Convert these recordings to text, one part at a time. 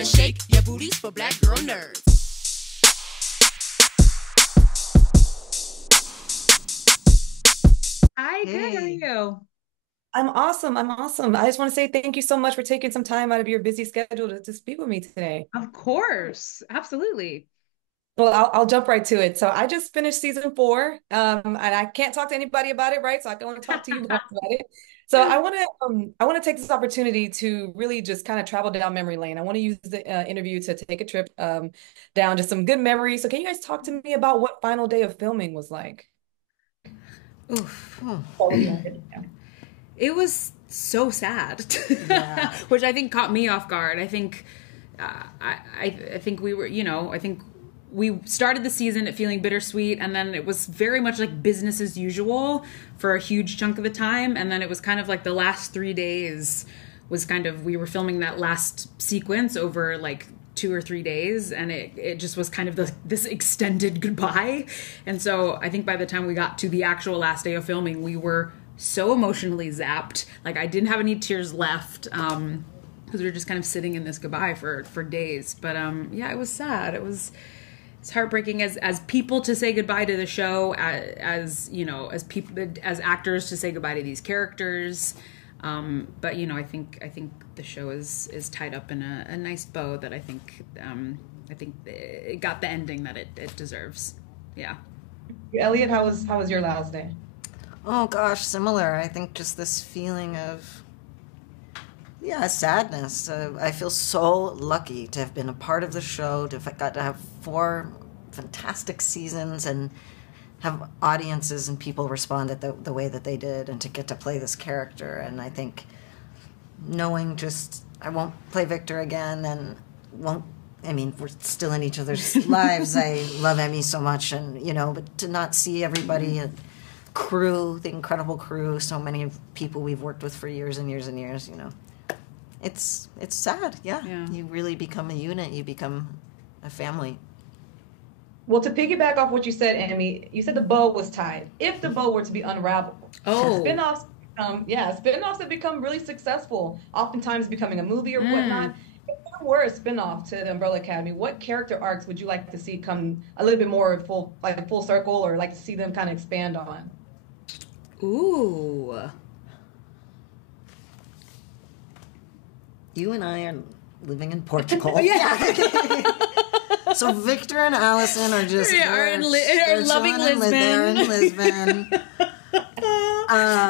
better shake your booties for black girl nerds. Hi, good. How are Hey, you? I'm awesome. I'm awesome. I just want to say thank you so much for taking some time out of your busy schedule to speak with me today. Of course, absolutely. Well, I'll jump right to it. So I just finished season four, and I can't talk to anybody about it, right? So I can only talk to you guys about it. So I want to take this opportunity to really just kind of travel down memory lane. I want to use the interview to take a trip down just some good memories. So can you guys talk to me about what final day of filming was like? Oof. oh, Oh, yeah. It was so sad, yeah. which I think caught me off guard. I think, I think we were, I think we started the season at feeling bittersweet, and then it was very much like business as usual for a huge chunk of the time, and then it was kind of like the last 3 days was kind of we were filming that last sequence over like 2 or 3 days, and it just was kind of this extended goodbye. And so I think by the time we got to the actual last day of filming, we were so emotionally zapped. Like I didn't have any tears left because we were just kind of sitting in this goodbye for days. But yeah, it was sad. It's heartbreaking as people to say goodbye to the show, as you know, as people, as actors to say goodbye to these characters. But I think the show is tied up in a nice bow that I think it got the ending that it deserves. Yeah. Elliot, how was your last day? Oh gosh, similar. I think just this feeling of, yeah, sadness. I feel so lucky to have been a part of the show, to have got to have 4 fantastic seasons and have audiences and people respond at the way that they did, and to get to play this character. And I think knowing just I won't play Viktor again, and won't. I mean, we're still in each other's lives. I love Emmy so much, and but to not see everybody and crew, the incredible crew, so many people we've worked with for years and years and years, it's sad. Yeah. You really become a unit. You become a family. Well, to piggyback off what you said, Emmy, you said the bow was tied. If the bow were to be unraveled, spinoffs, spinoffs have become really successful, oftentimes becoming a movie or whatnot. If there were a spinoff to the Umbrella Academy, what character arcs would you like to see come a little bit more full circle, or like to see them kind of expand on? Ooh. You and I are living in Portugal. Yeah. So Viktor and Allison are just are loving Lisbon. They're in Lisbon.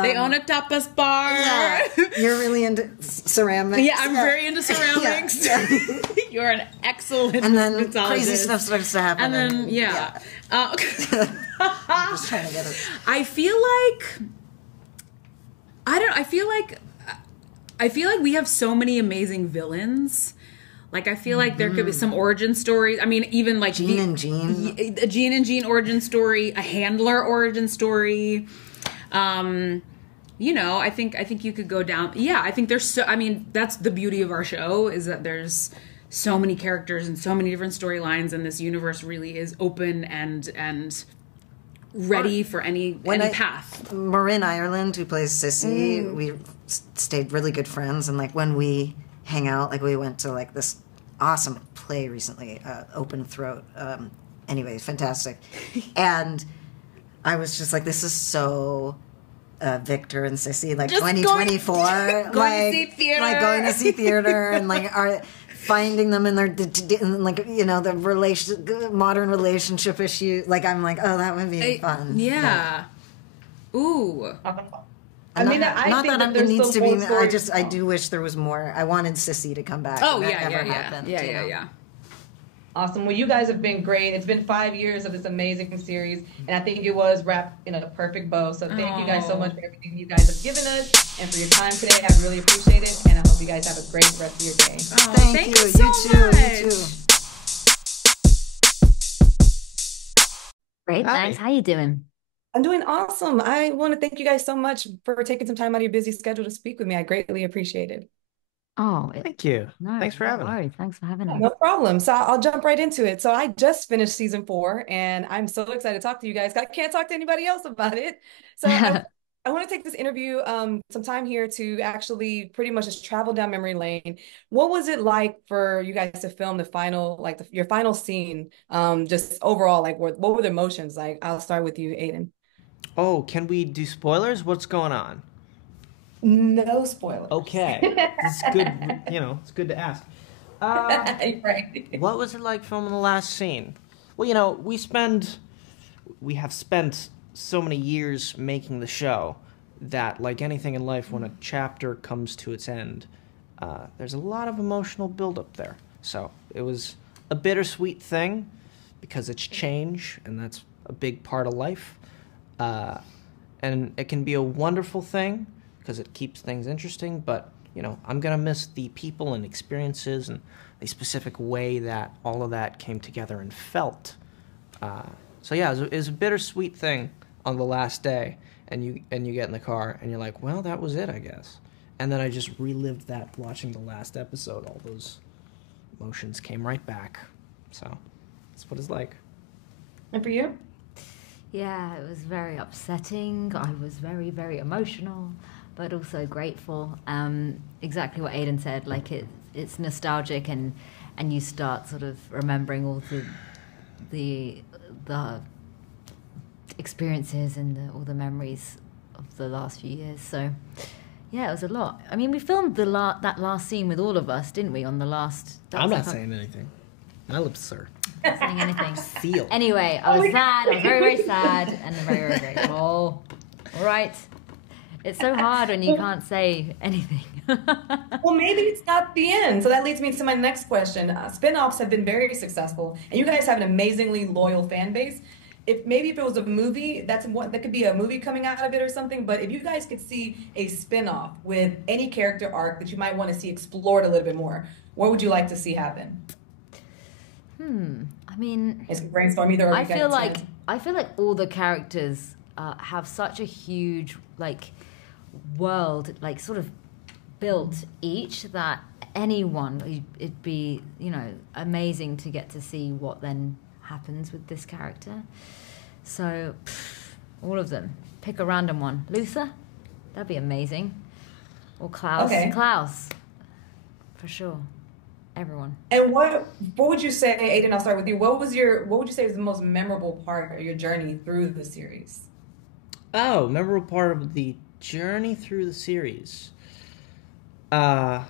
They own a tapas bar. Yeah. You're really into ceramics. Yeah, I'm very into ceramics. Yeah. You're an excellent And then mixologist. crazy stuff starts to happen. And then I'm just trying to get it. I feel like we have so many amazing villains. Like, I feel like there could be some origin stories. I mean, even like Jean and Jean. A Jean and Jean origin story, a handler origin story. I think you could go down. Yeah, I think that's the beauty of our show, is that there's so many characters and so many different storylines, and this universe really is open and ready for any path. Marin Ireland, who plays Sissy, we stayed really good friends, and like when we hang out, like we went to like this awesome play recently, Open Throat. Anyway, fantastic. And I was just like, this is so Viktor and Sissy, like Just 2024. going to see theater. Like going to see theater and like finding them in their, the modern relationship issue. Like, I'm like, oh, that would be fun. Yeah. Ooh. I mean, I think that there's needs to still be. more stories. I do wish there was more. I wanted Sissy to come back. Oh, and that yeah, never yeah, happened, yeah. Awesome. Well, you guys have been great. It's been 5 years of this amazing series, and I think it was wrapped in a perfect bow. So thank you guys so much for everything you guys have given us and for your time today. I really appreciate it, and I hope you guys have a great rest of your day. Oh, Thank you. so much. You too. Great, thanks. How you doing? I'm doing awesome. I want to thank you guys so much for taking some time out of your busy schedule to speak with me. I greatly appreciate it. Oh, Thank you. Thanks for having us. Thanks for having us. No problem. So I'll jump right into it. So I just finished season 4, and I'm so excited to talk to you guys. I can't talk to anybody else about it. So I want to take this interview some time here to actually pretty much just travel down memory lane. What was it like for you guys to film the final, like your final scene? Just overall, like what were the emotions like? I'll start with you, Aidan. Oh, can we do spoilers? What's going on? No spoilers. Okay. It's good, it's good to ask. Right. What was it like filming the last scene? Well, we have spent so many years making the show that, like anything in life, when a chapter comes to its end, there's a lot of emotional buildup there. So it was a bittersweet thing because it's change, and that's a big part of life. And it can be a wonderful thing because it keeps things interesting, but, I'm going to miss the people and experiences and the specific way that all of that came together and felt. So yeah, it was a bittersweet thing on the last day, and you get in the car and you're like, well, that was it, I guess. And then I just relived that watching the last episode. All those emotions came right back. So that's what it's like. And for you? Yeah, it was very upsetting. I was very, very emotional, but also grateful. Exactly what Aidan said. Like it's nostalgic, and you start sort of remembering all the experiences and all the memories of the last few years. So yeah, it was a lot. I mean, we filmed that last scene with all of us, didn't we? On the last. I'm not saying anything. My lips are not saying anything. Sealed. Anyway, I was sad. I was very, very sad and very, very grateful. All right. It's so hard when you can't say anything. Well, maybe it's not the end. So that leads me to my next question. Spin-offs have been very successful, and you guys have an amazingly loyal fan base. If it was a movie, that could be a movie coming out of it or something. But if you guys could see a spin-off with any character arc that you might want to see explored a little bit more, what would you like to see happen? I mean, let's brainstorm either. I feel like all the characters have such a huge world, sort of built each, that anyone, it'd be amazing to get to see what then happens with this character. So all of them. Pick a random one. Luther, that'd be amazing. Or Klaus. Okay. Klaus, for sure. Everyone. And what would you say, Aidan? I'll start with you. What would you say is the most memorable part of your journey through the series? Oh, memorable part of the journey through the series. Well,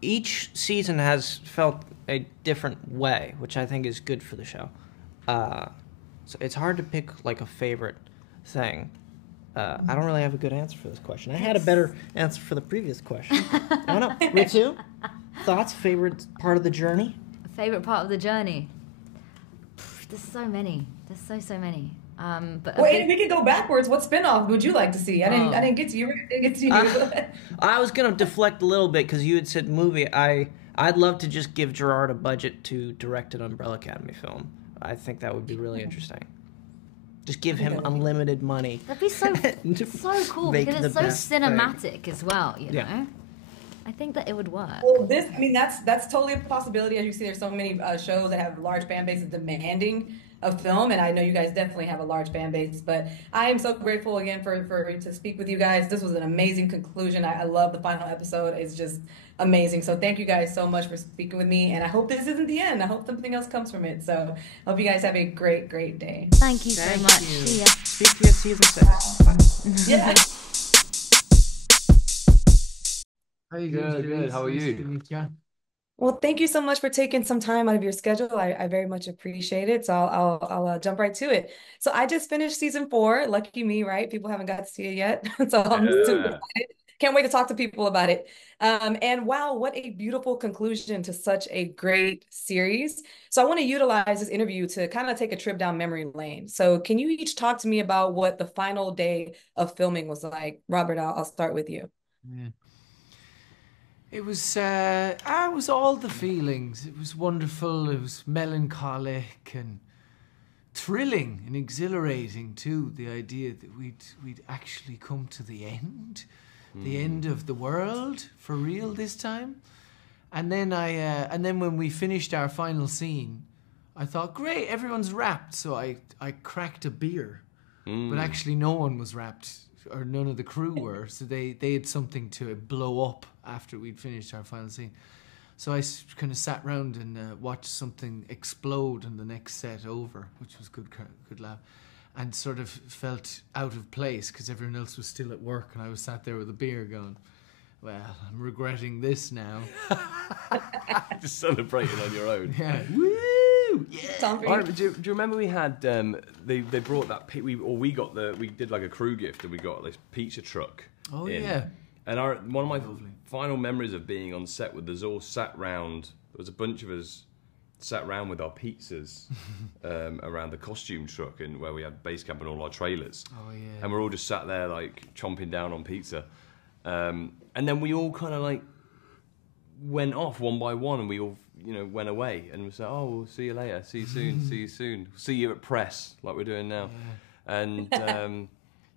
each season has felt a different way, which I think is good for the show. So it's hard to pick a favorite thing. I don't really have a good answer for this question. I had a better answer for the previous question. I don't know. Ritu, thoughts? Favorite part of the journey? Favorite part of the journey? There's so many. There's so many. But we could go backwards. What spinoff would you like to see? I didn't get to you. I was gonna deflect a little bit because you had said movie. I'd love to just give Gerard a budget to direct an Umbrella Academy film. I think that would be really interesting. Just give him unlimited money. That'd be so cool because it's so cinematic as well. You know. I think that it would work. Well, that's totally a possibility. As you see, there's so many shows that have large fan bases demanding a film, and I know you guys definitely have a large fan base. But I am so grateful again for to speak with you guys. This was an amazing conclusion. I love the final episode. It's just amazing. So thank you guys so much for speaking with me, and I hope this isn't the end. I hope something else comes from it. So I hope you guys have a great, great day. Thank you so much. See ya. Speak to you at season 6. Bye. Yeah. How are you doing? Good. How are you? Well, thank you so much for taking some time out of your schedule. I very much appreciate it. So I'll jump right to it. So I just finished season 4. Lucky me, right? People haven't got to see it yet. So I'm super excited. Can't wait to talk to people about it. And wow, what a beautiful conclusion to such a great series. So I want to utilize this interview to kind of take a trip down memory lane. So can you each talk to me about what the final day of filming was like? Robert, I'll start with you. Yeah. It was all the feelings. It was wonderful. It was melancholic and thrilling and exhilarating too. The idea that we'd actually come to the end of the world for real this time. And then then when we finished our final scene, I thought, great, everyone's wrapped. So I cracked a beer, but actually no one was wrapped or none of the crew were. So they had something to blow up after we'd finished our final scene. So I kind of sat around and watched something explode in the next set over, which was good laugh, and sort of felt out of place because everyone else was still at work and I was sat there with a beer going, well, I'm regretting this now. Just celebrating on your own. Yeah. Woo! Yeah. Do you remember we had they brought that we did like a crew gift and we got this pizza truck. Oh in. yeah. And one of my final memories of being on set with us all sat round. There was a bunch of us sat round with our pizzas around the costume truck and where we had base camp and all our trailers. Oh yeah. And we're all just sat there like chomping down on pizza. And then we all kind of like went off one by one and we all, went away and we said, oh, we'll see you later. See you soon. See you soon. See you at press like we're doing now. Yeah. And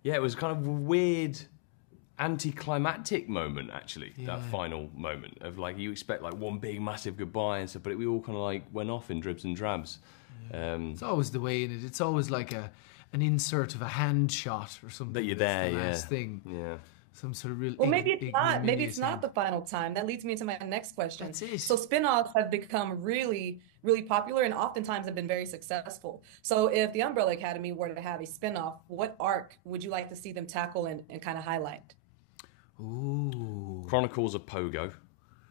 it was kind of a weird anticlimactic moment actually, that final moment of like you expect like one big massive goodbye and stuff, but we all kind of like went off in dribs and drabs. It's always the way in it. It's always like an insert of a hand shot or something. That you're there, the last thing. Yeah. Some sort of real. Well, maybe it's not. Maybe it's not the final time. That leads me into my next question. That's it. So spin-offs have become really, really popular and oftentimes have been very successful. So if the Umbrella Academy were to have a spin-off, what arc would you like to see them tackle and kind of highlight? Ooh. Chronicles of Pogo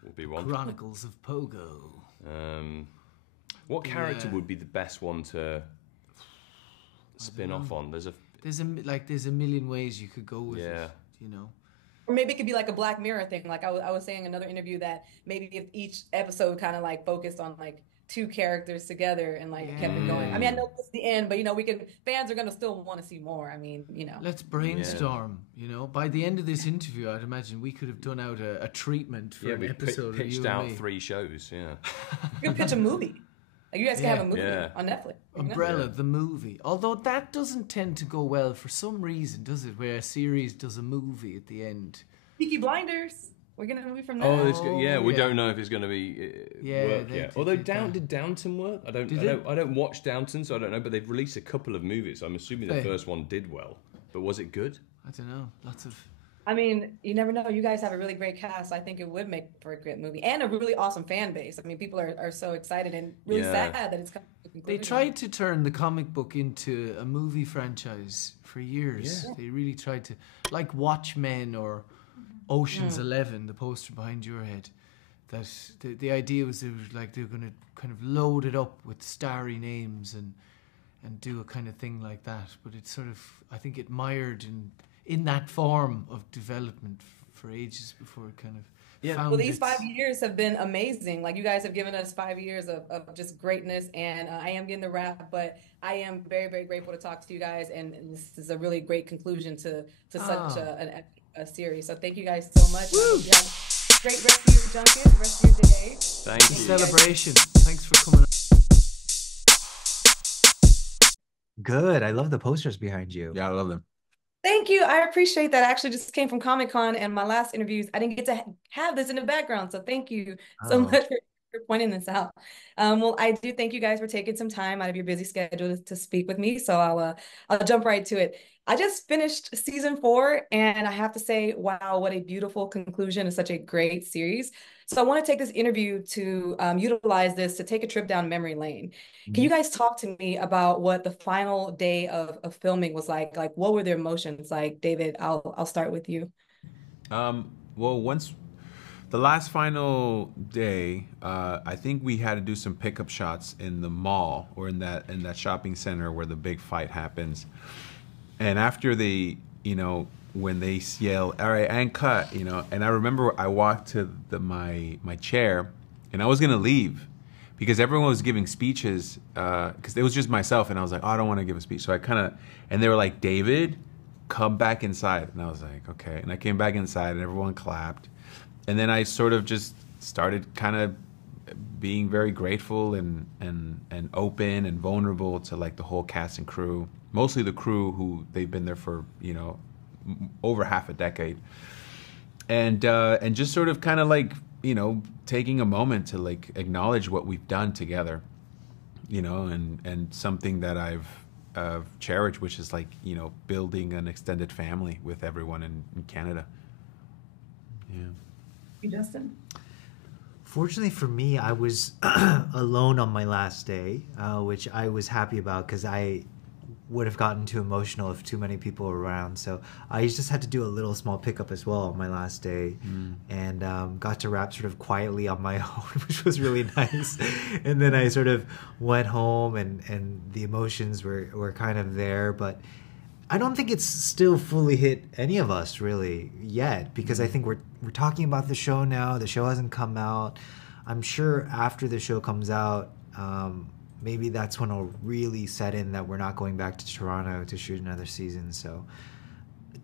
would be one. Chronicles of Pogo. What character would be the best one to spin off on? There's a million ways you could go with it. Or maybe it could be like a Black Mirror thing. Like I was saying in another interview that maybe if each episode kind of like focused on like two characters together and like kept it going. I mean, I know it's the end, but fans are gonna still want to see more. I mean, Let's brainstorm. By the end of this interview, I'd imagine we could have done out a treatment for an episode. Pitched out 3 shows. Yeah. You could pitch a movie. Like you guys can have a movie on Netflix. Umbrella, the movie. Although that doesn't tend to go well for some reason, does it? Where a series does a movie at the end. Peaky Blinders. We're getting a movie from that. Oh, we don't know if it's going to be work yet. Although did Downton work? I don't watch Downton, so I don't know. But they've released a couple of movies. I'm assuming the first one did well. But was it good? I don't know. Lots of. I mean, you never know. You guys have a really great cast. I think it would make for a great movie and a really awesome fan base. I mean, people are so excited and really sad that it's coming to conclusion. They tried to turn the comic book into a movie franchise for years. Yeah. They really tried to, like Watchmen or Ocean's 11, the poster behind your head. That the idea was they were going to kind of load it up with starry names and do a kind of thing like that. But it sort of, I think it mired in that form of development for ages before it kind of found these 5 years have been amazing. Like you guys have given us 5 years of just greatness, and I am getting the wrap, but I am very, very grateful to talk to you guys, and this is a really great conclusion to such a series. So thank you guys so much. You have a great rest of your junket, rest of your day. Thank you. Celebration. Thanks for coming. Good. I love the posters behind you. Yeah, I love them. Thank you. I appreciate that. I actually just came from Comic-Con and my last interviews, I didn't get to have this in the background. So thank you so much for pointing this out. Well, I do thank you guys for taking some time out of your busy schedule to speak with me. So I'll jump right to it. I just finished season 4 and I have to say, wow, what a beautiful conclusion to such a great series. So I want to take this interview to utilize this to take a trip down memory lane. Can you guys talk to me about what the final day of filming was like? Like, what were their emotions like? David, I'll start with you. Well, once the last final day, I think we had to do some pickup shots in the mall or in that shopping center where the big fight happens. And after when they yell, "All right, and cut," and I remember I walked to my chair, and I was gonna leave because everyone was giving speeches because it was just myself, and I was like, "Oh, I don't want to give a speech." So and they were like, "David, come back inside," and I was like, "Okay," and I came back inside, and everyone clapped, and then I sort of just started kind of being very grateful and open and vulnerable to like the whole cast and crew, mostly the crew who they've been there for over half a decade, and just sort of kind of like taking a moment to like acknowledge what we've done together, and something that I've cherish, which is like, you know, building an extended family with everyone in Canada. Yeah. You, Justin? Fortunately for me, I was alone on my last day, which I was happy about because I would have gotten too emotional if too many people were around. So I just had to do a little small pickup as well on my last day, and got to wrap sort of quietly on my own, which was really nice. And then I sort of went home, and the emotions were kind of there, but I don't think it's still fully hit any of us really yet, because I think we're talking about the show now. The show hasn't come out. I'm sure after the show comes out, maybe that's when it'll really set in that we're not going back to Toronto to shoot another season. So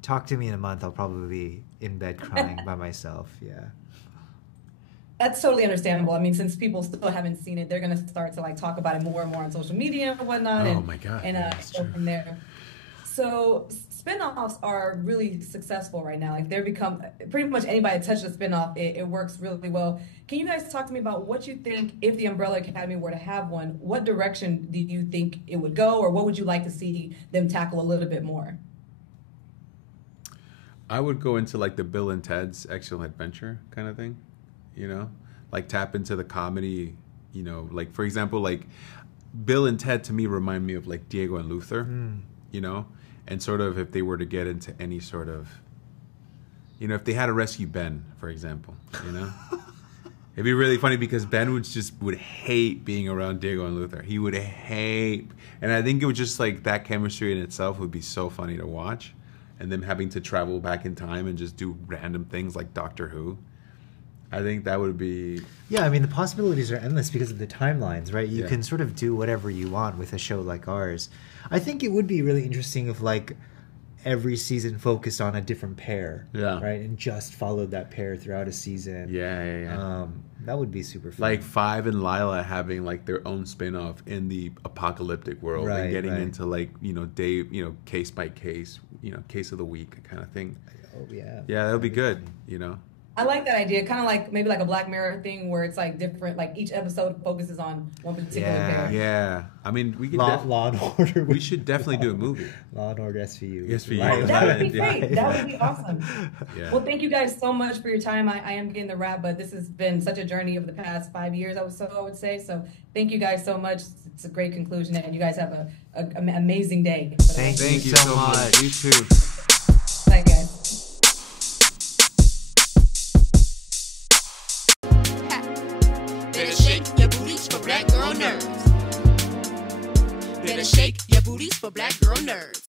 talk to me in a month. I'll probably be in bed crying by myself. Yeah. That's totally understandable. I mean, since people still haven't seen it, they're going to start to like talk about it more and more on social media and whatnot. Oh my God. And go from there. So spinoffs are really successful right now. Like they're become pretty much anybody that touches a spinoff, it works really well. Can you guys talk to me about what you think if the Umbrella Academy were to have one? What direction do you think it would go, or what would you like to see them tackle a little bit more? I would go into like the Bill and Ted's Excellent Adventure kind of thing, you know, like tap into the comedy, you know, like for example, like Bill and Ted to me remind me of like Diego and Luther, you know. And sort of if they were to get into any sort of, you know, if they had to rescue Ben, for example, you know, it'd be really funny because Ben would hate being around Diego and Luther. He would hate, and I think it would just like that chemistry in itself would be so funny to watch, and them having to travel back in time and just do random things like Doctor Who. I think that would be... Yeah, I mean, the possibilities are endless because of the timelines, right? You can sort of do whatever you want with a show like ours. I think it would be really interesting if, like, every season focused on a different pair, right? And just followed that pair throughout a season. Yeah. That would be super fun. Like Five and Lila having, like, their own spin-off in the apocalyptic world, and getting into, like, you know, case by case, you know, case of the week kind of thing. Oh, yeah. Yeah, that would be good, you know? I like that idea. Kind of like maybe like a Black Mirror thing where it's like different, like each episode focuses on one particular pair. Yeah. I mean, we could Law and Order. We should definitely do a movie. Law and Order SVU. SVU. That would be great. That would be awesome. Yeah. Well, thank you guys so much for your time. I am getting the wrap, but this has been such a journey over the past 5 years, I would say. So thank you guys so much. It's a great conclusion, and you guys have an amazing day. Thank you so much. You too. Bye, guys. Better shake your booties for black girl nerds. Better shake your booties for black girl nerds.